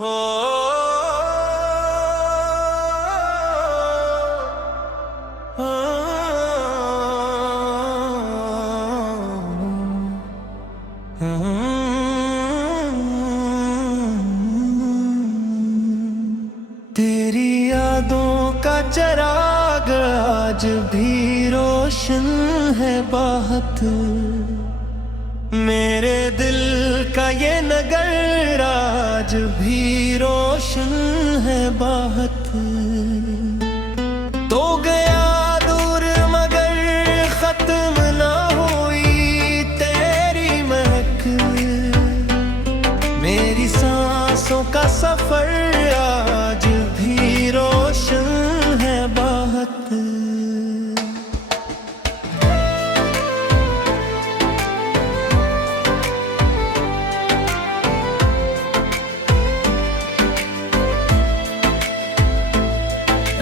हो तेरी यादों का चिराग आज भी रोशन है बहुत। मेरे दिल का ये नगर आज भी रोशन है बहुत। तो गया दूर मगर खत्म ना हुई तेरी महक। मेरी सांसों का सफर आज भी रोशन है बहुत।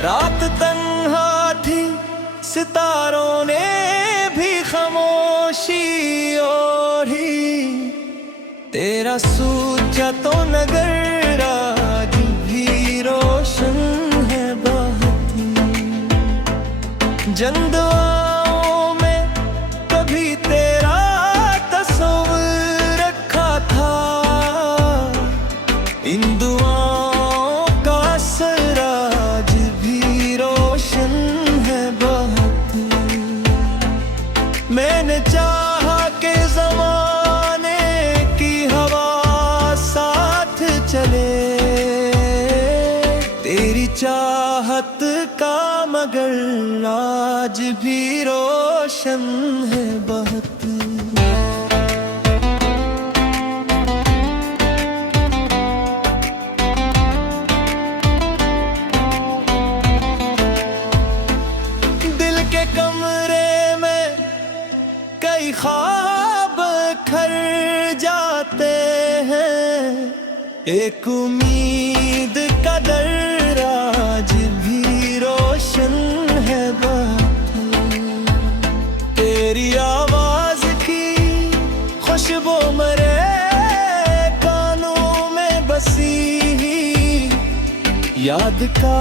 रात तन्हा थी सितारों ने भी खामोशी ओढ़ी। तेरा सूझा तो नगर आज भी रोशन है बहुत। जंदुआओं में कभी तेरा तस्वीर रखा था। इन दुआओं का असर आज भी रोशन है बहुत। मैंने चाहा कि ज़माने की हवा साथ चले। तेरी चाहत का मगर आज भी रोशन है बहुत। दिल के कमरे में कई ख्वाब खर जाते हैं। एक उम्मीद का दर आज भी रोशन है बहुत। तेरी आवाज की खुशबू मरे कानों में बसी। याद का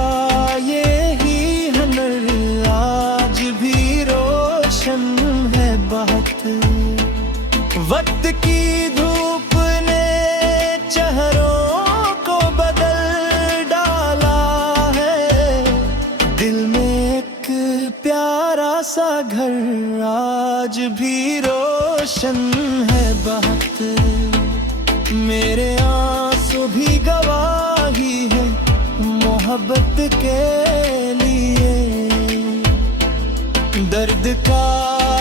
ये ही हुनर आज भी रोशन है बहुत। वक्त की धूप ने चेहरों को बदल डाला है। दिल में एक प्यारा सा घर आज भी रोशन है बहुत। मेरे आंसू भी गवाही है मोहब्बत के लिए। दर्द का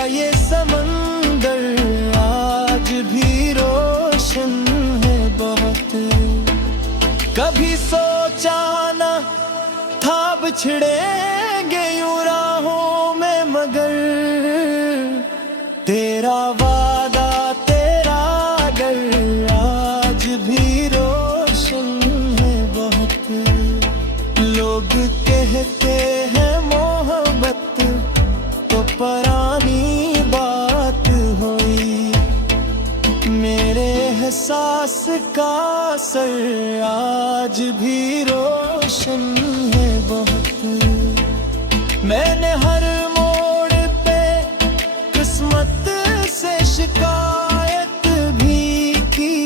ये समंदर आज भी रोशन है बहुत। कभी सोचा न था बिछड़ेंगे यूं राहों में मगर। तेरा वादा तेरा डर आज भी रोशन है बहुत। लोग कहते हैं मोहब्बत तो पुरानी बात हुई। मेरे एहसास का असर आज भी रोशन है बहुत। मैंने हर मोड़ पे किस्मत से शिकायत भी की।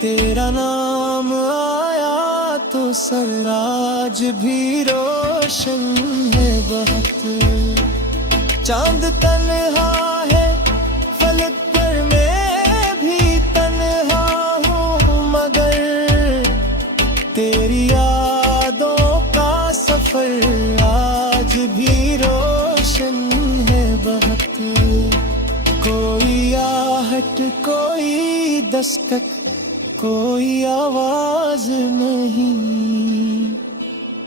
तेरा नाम आया तो सर आज भी रोशन है बहुत। चांद तन्हा है फलक पर मैं भी तन्हा हूँ मगर। तेरी यादों का सफर आज भी रोशन है बहुत। कोई आहट कोई दस्तक कोई आवाज नहीं।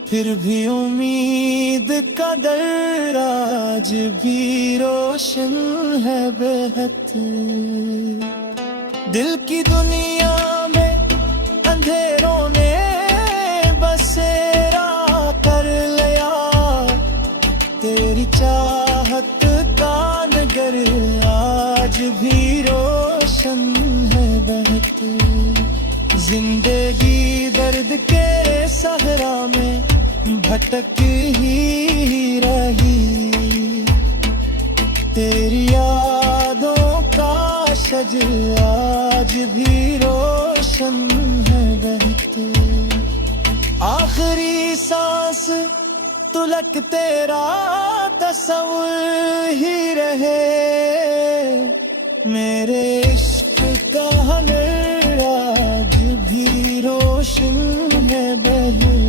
फिर भी उम्मीद का दर आज भी रोशन है बेहद। दिल की दुनिया में अंधेरों ने बसेरा कर लिया। तेरी चाहत का नगर आज भी रोशन है बेहद। जिंदगी दर्द के सहरा में भटक ही रही, तेरी यादों का सज आज भी रोशन है बहते। आखिरी सांस तुलक तेरा तस्वीर ही रहे, मेरे इश्क का हुनर आज भी रोशन है बहे।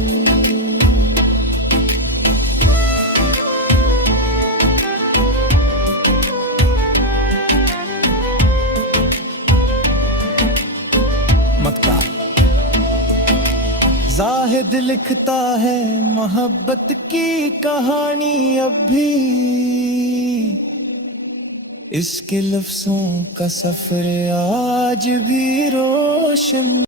जाहिद लिखता है मोहब्बत की कहानी अब भी, इसके लफ्जों का सफर आज भी रोशन।